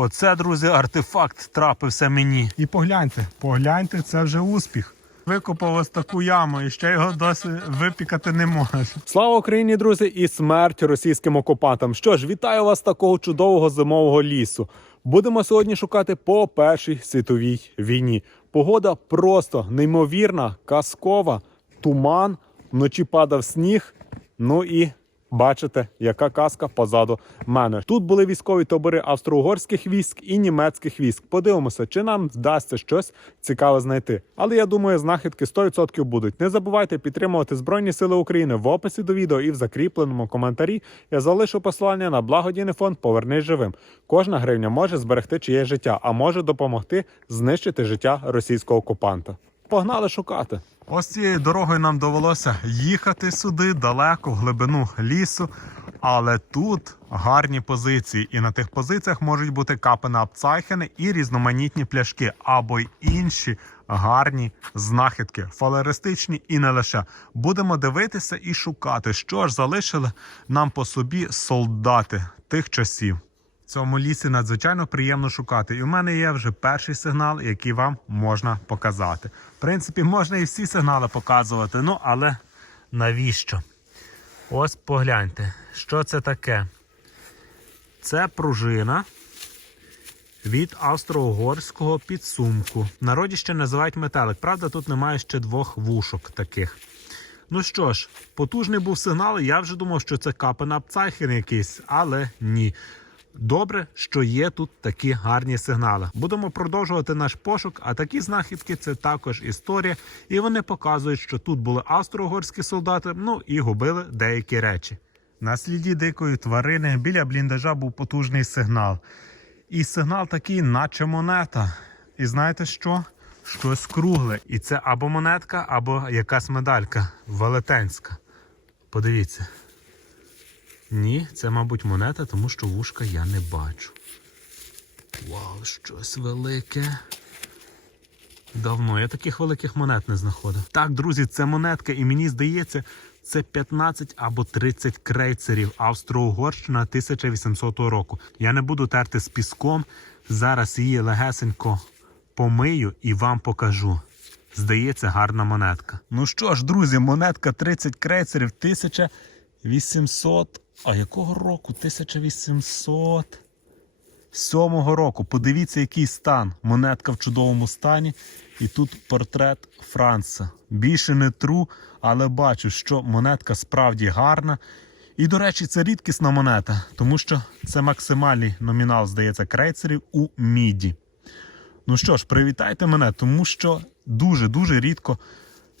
Оце, друзі, артефакт трапився мені. І погляньте, погляньте, це вже успіх. Викопав ось таку яму і ще його досі випікати не може. Слава Україні, друзі, і смерть російським окупантам. Що ж, вітаю вас з такого чудового зимового лісу. Будемо сьогодні шукати по першій світовій війні. Погода просто неймовірна, казкова, туман, вночі падав сніг. Ну і бачите, яка казка позаду мене. Тут були військові табори австро-угорських військ і німецьких військ. Подивимося, чи нам вдасться щось цікаве знайти. Але я думаю, знахідки 100% будуть. Не забувайте підтримувати Збройні Сили України в описі до відео і в закріпленому коментарі. Я залишу посилання на благодійний фонд Повернись живим. Кожна гривня може зберегти чиє життя, а може допомогти знищити життя російського окупанта. Погнали шукати. Ось цією дорогою нам довелося їхати сюди далеко, в глибину лісу. Але тут гарні позиції, і на тих позиціях можуть бути капена апцайхени і різноманітні пляшки, або й інші гарні знахідки, фалеристичні і не лише. Будемо дивитися і шукати, що ж залишили нам по собі солдати тих часів. Цьому лісі надзвичайно приємно шукати. І у мене є вже перший сигнал, який вам можна показати. В принципі, можна і всі сигнали показувати, ну але навіщо? Ось погляньте, що це таке. Це пружина від австро-угорського підсумку. В народі ще називають метелик. Правда, тут немає ще двох вушок таких. Ну що ж, потужний був сигнал. Я вже думав, що це капена Пцайхен якийсь, але ні. Добре, що є тут такі гарні сигнали. Будемо продовжувати наш пошук, а такі знахідки це також історія, і вони показують, що тут були австро-угорські солдати, ну і губили деякі речі. На сліді дикої тварини біля бліндажа був потужний сигнал. І сигнал такий, наче монета. І знаєте що? Щось кругле. І це або монетка, або якась медалька велетенська. Подивіться. Ні, це, мабуть, монета, тому що вушка я не бачу. Вау, щось велике. Давно я таких великих монет не знаходив. Так, друзі, це монетка, і мені здається, це 15 або 30 крейцерів Австро-Угорщина 1800 року. Я не буду терти з піском. Зараз її легесенько помию і вам покажу. Здається, гарна монетка. Ну що ж, друзі, монетка 30 крейцерів 1800. А якого року? 1800. Сьомого року. Подивіться, який стан. Монетка в чудовому стані. І тут портрет Франца. Більше не тру, але бачу, що монетка справді гарна. І, до речі, це рідкісна монета, тому що це максимальний номінал, здається, крейцерів у міді. Ну що ж, привітайте мене, тому що дуже-дуже рідко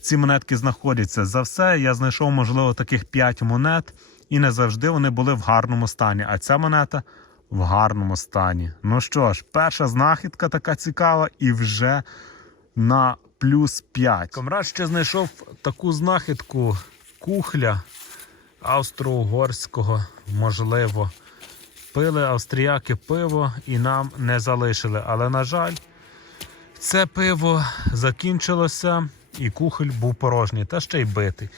ці монетки знаходяться. За все, я знайшов, можливо, таких 5 монет, і не завжди вони були в гарному стані. А ця монета в гарному стані. Ну що ж, перша знахідка така цікава, і вже на плюс 5. Комрад ще знайшов таку знахідку кухля австро-угорського, можливо. Пили австріяки пиво і нам не залишили. Але, на жаль, це пиво закінчилося, і кухоль був порожній, та ще й битий.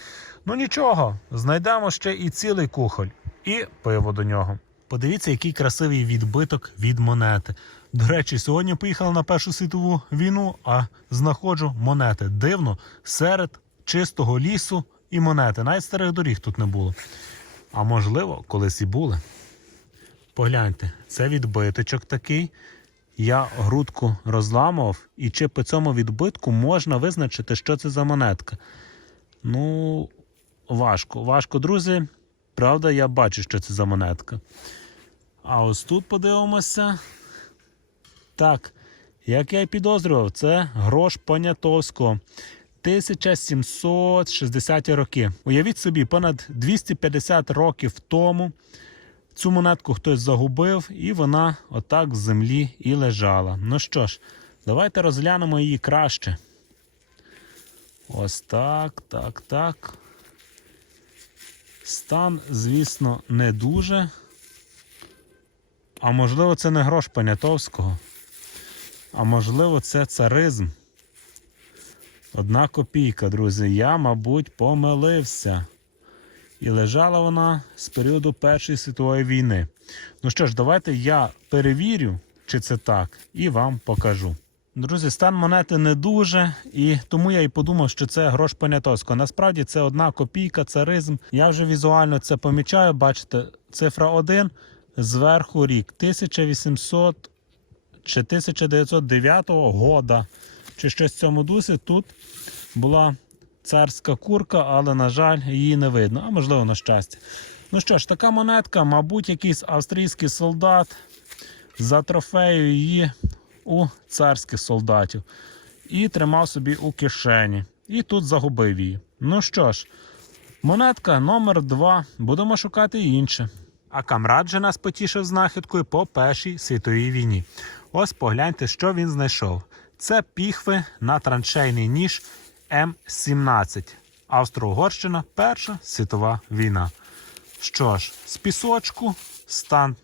Ну нічого, знайдемо ще і цілий кухоль, і пиво до нього. Подивіться, який красивий відбиток від монети. До речі, сьогодні поїхали на Першу світову війну, а знаходжу монети. Дивно, серед чистого лісу і монети. Навіть старих доріг тут не було. А можливо, колись і були. Погляньте, це відбиточок такий. Я грудку розламував, і чи по цьому відбитку можна визначити, що це за монетка. Ну, важко. Важко, друзі. Правда, я бачу, що це за монетка. А ось тут подивимося. Так, як я і підозрював, це грош Понятовського. 1760 роки. Уявіть собі, понад 250 років тому цю монетку хтось загубив, і вона отак в землі і лежала. Ну що ж, давайте розглянемо її краще. Ось так, так, так. Стан, звісно, не дуже. А можливо, це не грош Понятовського. А можливо, це царизм. Одна копійка, друзі. Я, мабуть, помилився. І лежала вона з періоду Першої світової війни. Ну що ж, давайте я перевірю, чи це так, і вам покажу. Друзі, стан монети не дуже, і тому я і подумав, що це грош Понятоцького. Насправді це одна копійка, царизм. Я вже візуально це помічаю. Бачите, цифра 1, зверху рік 1800 чи 1909 года, чи щось в цьому дусі. Тут була царська курка, але, на жаль, її не видно, а можливо, на щастя. Ну що ж, така монетка, мабуть, якийсь австрійський солдат за трофею її у царських солдатів і тримав собі у кишені. І тут загубив її. Ну що ж, монетка номер 2 Будемо шукати інше. А камрад же нас потішив знахідкою по Першій світовій війні. Ось погляньте, що він знайшов. Це піхви на траншейний ніж М17. Австро-Угорщина, Перша світова війна. Що ж, з пісочку стан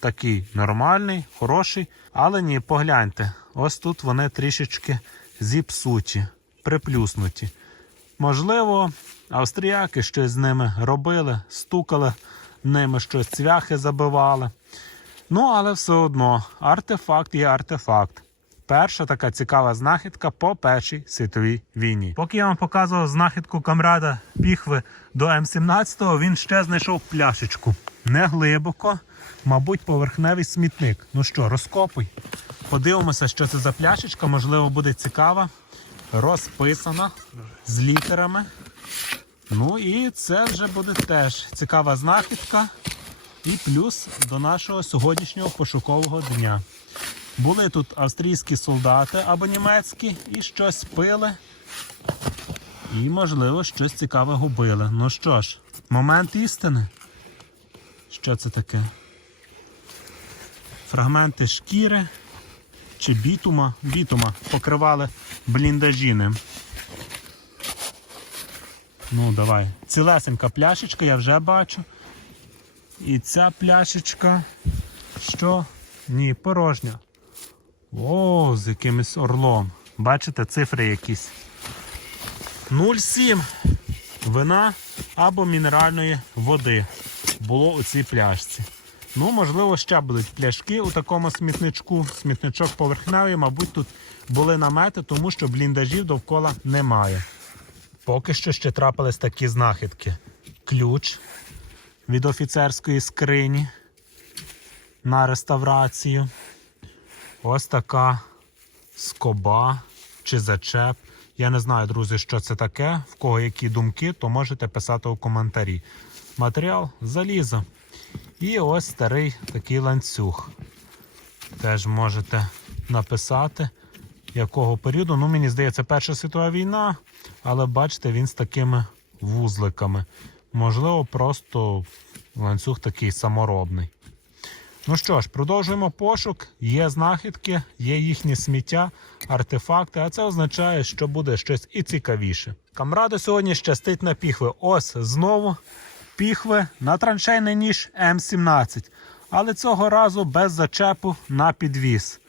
такий нормальний, хороший. Але ні, погляньте, ось тут вони трішечки зіпсуті, приплюснуті. Можливо, австріяки щось з ними робили, стукали ними щось, цвяхи забивали. Ну, але все одно, артефакт є артефакт. Перша така цікава знахідка по Першій світовій війні. Поки я вам показував знахідку камрада піхви до М17, він ще знайшов пляшечку. Не глибоко, мабуть, поверхневий смітник. Ну що, розкопуй. Подивимося, що це за пляшечка, можливо, буде цікава. Розписана з літерами. Ну і це вже буде теж цікава знахідка. І плюс до нашого сьогоднішнього пошукового дня. Були тут австрійські солдати або німецькі і щось пили. І, можливо, щось цікаве губили. Ну що ж, момент істини. Що це таке? Фрагменти шкіри чи бітума. Бітума покривали бліндажі ним. Ну, давай. Цілесенька пляшечка, я вже бачу. І ця пляшечка. Що? Ні, порожня. О, з якимось орлом. Бачите, цифри якісь. 0,7 вина або мінеральної води було у цій пляшці. Ну, можливо, ще будуть пляшки у такому смітничку. Смітничок поверхневий, мабуть, тут були намети, тому що бліндажів довкола немає. Поки що ще трапились такі знахідки. Ключ від офіцерської скрині на реставрацію. Ось така скоба чи зачеп. Я не знаю, друзі, що це таке. В кого які думки, то можете писати у коментарі. Матеріал залізо. І ось старий такий ланцюг. Теж можете написати, якого періоду. Ну, мені здається, Перша світова війна, але бачите, він з такими вузликами. Можливо, просто ланцюг такий саморобний. Ну що ж, продовжуємо пошук. Є знахідки, є їхні сміття, артефакти, а це означає, що буде щось і цікавіше. Камраду сьогодні щастить на піхви. Ось знову піхви на траншейний ніж М17. Але цього разу без зачепу на підвіз.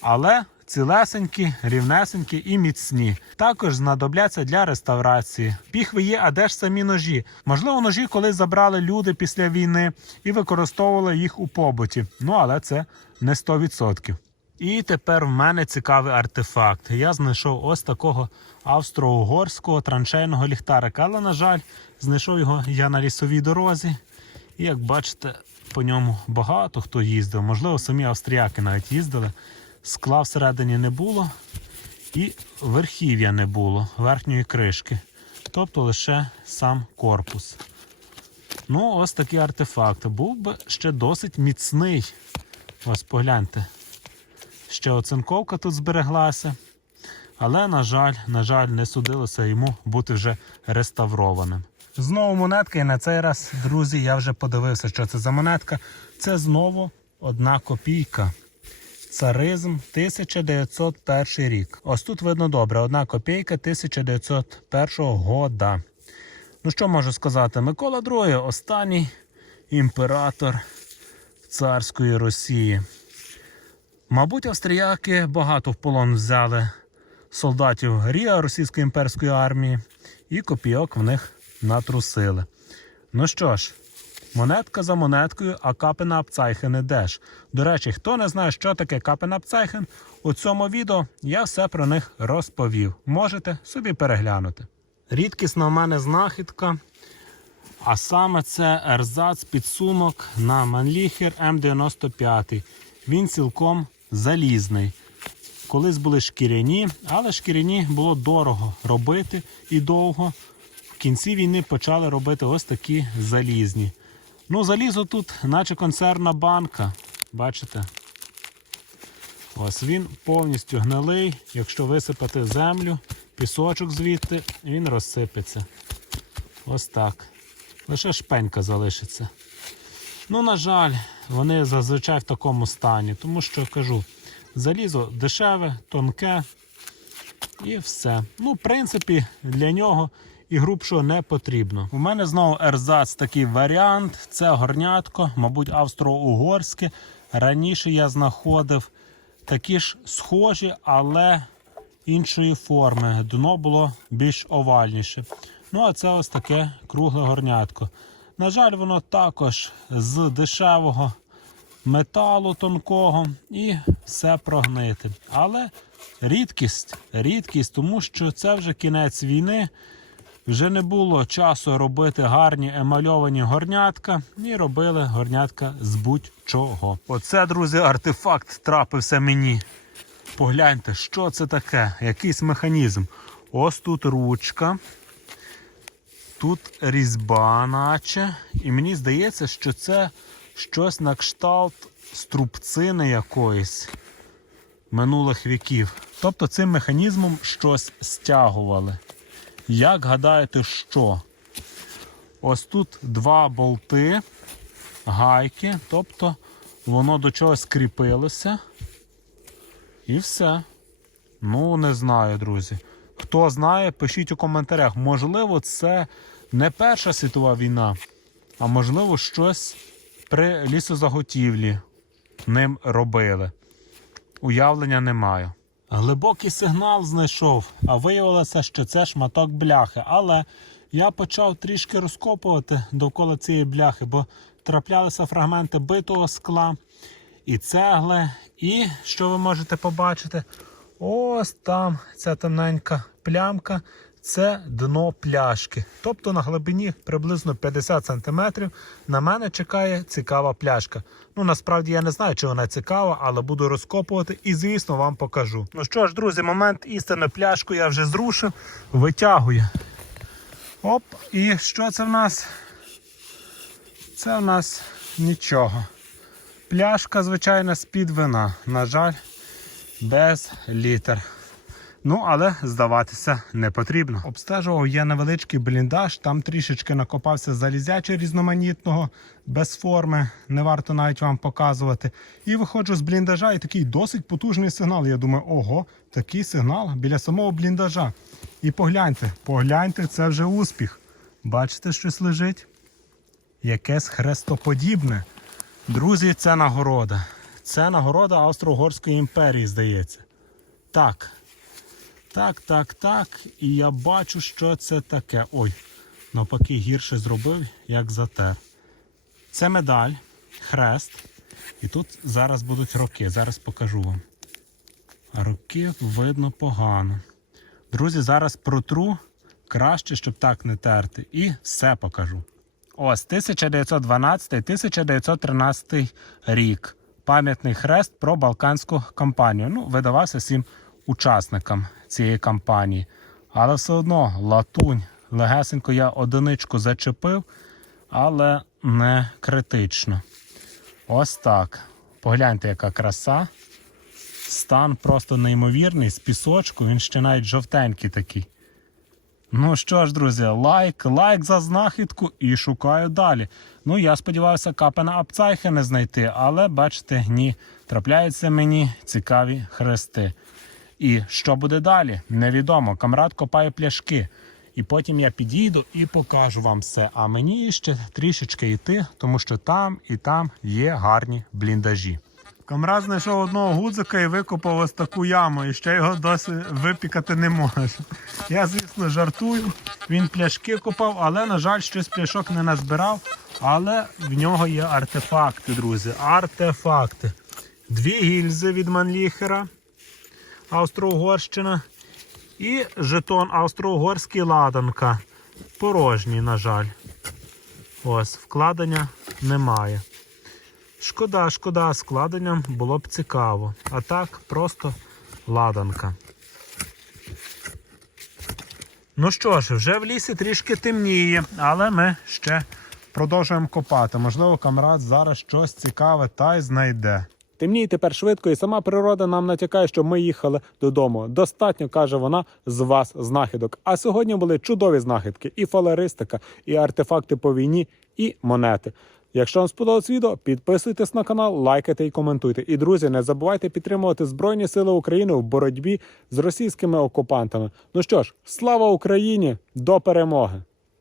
Але цілесенькі, рівнесенькі і міцні. Також знадобляться для реставрації. Піхви є, а де ж самі ножі? Можливо, ножі колись забрали люди після війни і використовували їх у побуті. Ну але це не 100%. І тепер в мене цікавий артефакт. Я знайшов ось такого австро-угорського траншейного ліхтарика. Але, на жаль, знайшов його я на лісовій дорозі. І як бачите, по ньому багато хто їздив. Можливо, самі австріяки навіть їздили. Скла всередині не було, і верхів'я не було, верхньої кришки. Тобто лише сам корпус. Ну, ось такий артефакт. Був би ще досить міцний. Ось погляньте. Ще оцинковка тут збереглася. Але, на жаль, на жаль, не судилося йому бути вже реставрованим. Знову монетка, і на цей раз, друзі, я вже подивився, що це за монетка. Це знову одна копійка. Царизм 1901 рік. Ось тут видно добре. Одна копійка 1901 года. Ну що можу сказати? Микола II останній імператор царської Росії. Мабуть, австріяки багато в полон взяли солдатів Ріа російської імперської армії і копійок в них натрусили. Ну що ж, Монетка за монеткою, а капенапцайхен ідеш. До речі, хто не знає, що таке капенапцайхен, у цьому відео я все про них розповів. Можете собі переглянути. Рідкісна в мене знахідка. А саме це ерзац підсумок на Манліхер М95. Він цілком залізний. Колись були шкіряні, але шкіряні було дорого робити і довго. В кінці війни почали робити ось такі залізні. Ну, залізо тут, наче консервна банка. Бачите? Ось він повністю гнилий. Якщо висипати землю, пісочок звідти, він розсипеться. Ось так. Лише шпенька залишиться. Ну, на жаль, вони зазвичай в такому стані, тому що кажу, залізо дешеве, тонке і все. Ну, в принципі, для нього і грубшого не потрібно. У мене знову ерзац такий варіант. Це горнятко, мабуть, австро-угорське. Раніше я знаходив такі ж схожі, але іншої форми. Дно було більш овальніше. Ну, а це ось таке кругле горнятко. На жаль, воно також з дешевого металу тонкого і все прогнити. Але рідкість, рідкість, тому що це вже кінець війни. Вже не було часу робити гарні емальовані горнятка, і робили горнятка з будь-чого. Оце, друзі, артефакт трапився мені. Погляньте, що це таке, якийсь механізм. Ось тут ручка, тут різьба, наче. І мені здається, що це щось на кшталт струбцини якоїсь минулих віків. Тобто цим механізмом щось стягували. Як гадаєте, що? Ось тут два болти, гайки, тобто воно до чогось кріпилося. І все. Ну, не знаю, друзі. Хто знає, пишіть у коментарях. Можливо, це не Перша світова війна, а можливо, щось при лісозаготівлі ним робили. Уявлення не маю. Глибокий сигнал знайшов, а виявилося, що це шматок бляхи. Але я почав трішки розкопувати довкола цієї бляхи, бо траплялися фрагменти битого скла і цегли. І що ви можете побачити? Ось там ця темненька плямка. Це дно пляшки. Тобто на глибині приблизно 50 см на мене чекає цікава пляшка. Ну насправді я не знаю, чи вона цікава, але буду розкопувати і, звісно, вам покажу. Ну що ж, друзі, момент істини пляшку я вже зрушив, витягую. Оп, і що це в нас? Це в нас нічого. Пляшка, звичайно, з-під вина. На жаль, без літер. Ну, але здаватися не потрібно. Обстежував я невеличкий бліндаж, там трішечки накопався залізяче різноманітного, без форми, не варто навіть вам показувати. І виходжу з бліндажа, і такий досить потужний сигнал. Я думаю, ого, такий сигнал біля самого бліндажа. І погляньте, погляньте, це вже успіх. Бачите, щось лежить? Якесь хрестоподібне. Друзі, це нагорода. Це нагорода Австро-Угорської імперії, здається. Так. Так, так, так. І я бачу, що це таке. Ой, навпаки, гірше зробив, як затер. Це медаль, хрест. І тут зараз будуть роки. Зараз покажу вам. Роки видно погано. Друзі, зараз протру краще, щоб так не терти. І все покажу. Ось 1912-1913 рік. Пам'ятний хрест про Балканську кампанію. Ну, видавався всім учасникам цієї кампанії. Але все одно латунь. Легесенько я одиничку зачепив, але не критично. Ось так. Погляньте, яка краса. Стан просто неймовірний, з пісочку, він ще навіть жовтенький такий. Ну що ж, друзі, лайк, лайк за знахідку і шукаю далі. Ну, я сподівався, капена Апцайхи не знайти, але бачите, ні, трапляються мені цікаві хрести. І що буде далі? Невідомо. Камрад копає пляшки. І потім я підійду і покажу вам все. А мені ще трішечки йти, тому що там і там є гарні бліндажі. Камрад знайшов одного гудзика і викопав ось таку яму, і ще його досі випікати не може. Я, звісно, жартую. Він пляшки копав, але, на жаль, щось пляшок не назбирав. Але в нього є артефакти, друзі. Артефакти. Дві гільзи від Манліхера, Австро-Угорщина. І жетон Австро-Угорський ладанка. Порожній, на жаль. Ось, вкладення немає. Шкода, шкода, з вкладенням було б цікаво. А так, просто ладанка. Ну що ж, вже в лісі трішки темніє, але ми ще продовжуємо копати. Можливо, камрад зараз щось цікаве та й знайде. Темніє тепер швидко, і сама природа нам натякає, що ми їхали додому. Достатньо, каже вона, з вас знахідок. А сьогодні були чудові знахідки: і фалеристика, і артефакти по війні, і монети. Якщо вам сподобалось відео, підписуйтесь на канал, лайкайте і коментуйте. І друзі, не забувайте підтримувати Збройні Сили України в боротьбі з російськими окупантами. Ну що ж, слава Україні! До перемоги!